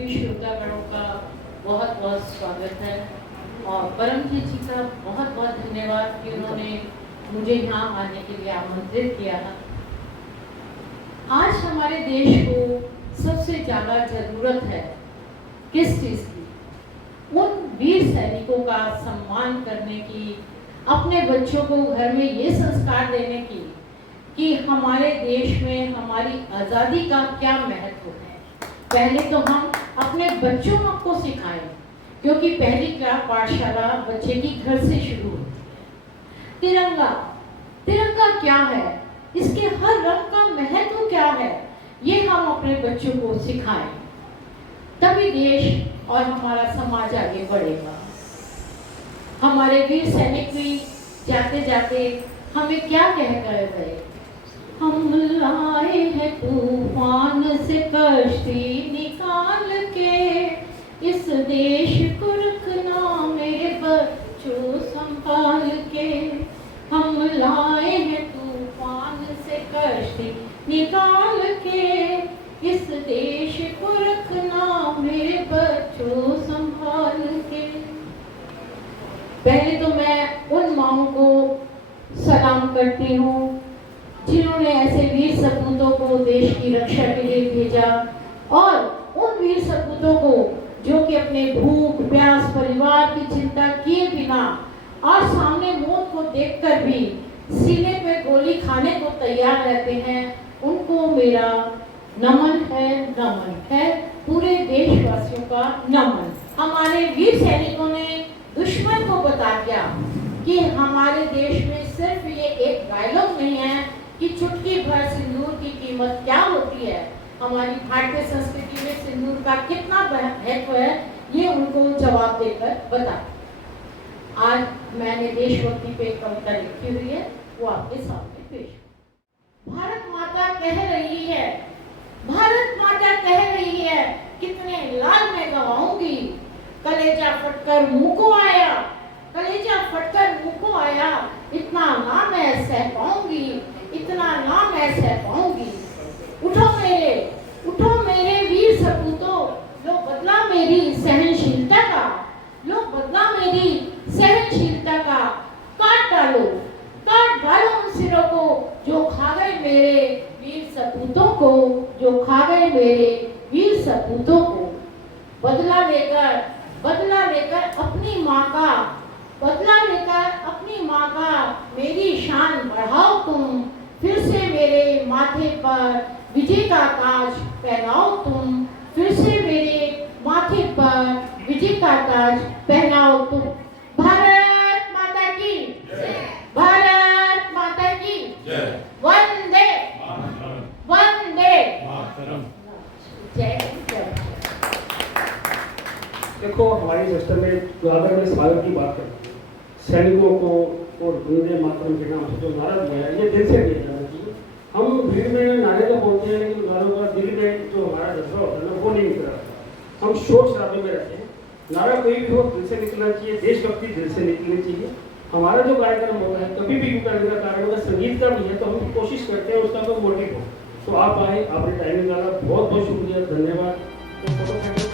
सभी श्रोतागणों का बहुत बहुत स्वागत है और परमजीत जी का बहुत बहुत धन्यवाद कि उन्होंने मुझे यहाँ आने के लिए आमंत्रित किया है। आज हमारे देश को सबसे ज़्यादा ज़रूरत है किस चीज़ की? उन वीर सैनिकों का सम्मान करने की, अपने बच्चों को घर में ये संस्कार देने की कि हमारे देश में हमारी आज़ादी का क्या महत्व है। पहले तो हम अपने बच्चों को सिखाएं, क्योंकि पहली क्लास पाठशाला बच्चे की घर से शुरू होती है। तिरंगा, तिरंगा क्या है, इसके हर रंग का महत्व क्या है, ये हम अपने बच्चों को सिखाएं, तभी देश और हमारा समाज आगे बढ़ेगा। हमारे वीर सैनिक भी जाते जाते हमें क्या कह कर गए? हम लाए हैं तूफान से कश्ती निकाल के, इस देश को रखना मेरे बच्चों संभाल के। हम लाए हैं तूफान से कश्ती निकाल के, इस देश को रखना मेरे बच्चों संभाल के। पहले तो मैं उन माओं को सलाम करती हूँ जिन्होंने ऐसे वीर सपूतों को देश की रक्षा के लिए भेजा, और उन वीर सपूतों को जो कि अपने भूख प्यास परिवार की चिंता किए बिना और सामने मौत को देखकर भी सीने पे गोली खाने को तैयार रहते हैं, उनको मेरा नमन है पूरे देशवासियों का नमन। हमारे वीर सैनिकों ने दुश्मन को बता दिया कि हमारे देश में सिर्फ ये एक डायलॉग नहीं है कि चुटकी भर सिंदूर की कीमत क्या होती है, हमारी भारतीय संस्कृति में सिंदूर का कितना महत्व है, ये उनको जवाब देकर बता। आज मैंने देशभक्ति पे एक कविता लिखी हुई है, वो आपके सामने पेश। भारत माता कह रही है, भारत माता कह रही है, कितने लाल मैं गवाऊंगी, कलेजा फटकर मुंह को आया, कलेजा फटकर मुंह को आया, इतना ना मैं सह पाऊंगी, इतना ना मैं सह पाऊंगी। उठो मेरे वीर सपूतों, लो बदला मेरी सहनशीलता का, लो बदला मेरी सहनशीलता का। काट डालो उन सिरों को जो खा गए मेरे वीर सपूतों को, जो खा गए मेरे वीर सपूतों को। बदला लेकर अपनी माँ का, बदला लेकर अपनी माँ का मेरी शान बढ़ाओ तुम, फिर से मेरे माथे पर विजय का ताज पहनाओ तुम, फिर से मेरे माथे पर विजय का ताज पहनाओ तुम। भारत माता की जय, भारत माता की जय, वंदे वंदे जय जय। देखो, हमारी सिस्टम में द्वापर में स्वागत की बात करते हैं, सैनिकों को और वंदे मातरम के नाम से जो नारा दिया है, ये दिल से दिया जाना चाहिए। हम भीड़ में नारे तो बोलते हैं, लेकिन गानों का दिल में जो हमारा जज्बा होता है ना, वो नहीं निकल रहा। हम शोर शराबे में रहते हैं। नारा कोई भी हो दिल से निकलना चाहिए, देशभक्ति दिल से निकलनी चाहिए। हमारा जो कार्यक्रम होता है, कभी भी करने का कारण होगा संगीत का भी है, तो हम कोशिश करते हैं उसका कोई मोटिव हो। तो आप आए, आपने टाइम निकाला, बहुत बहुत शुक्रिया, धन्यवाद।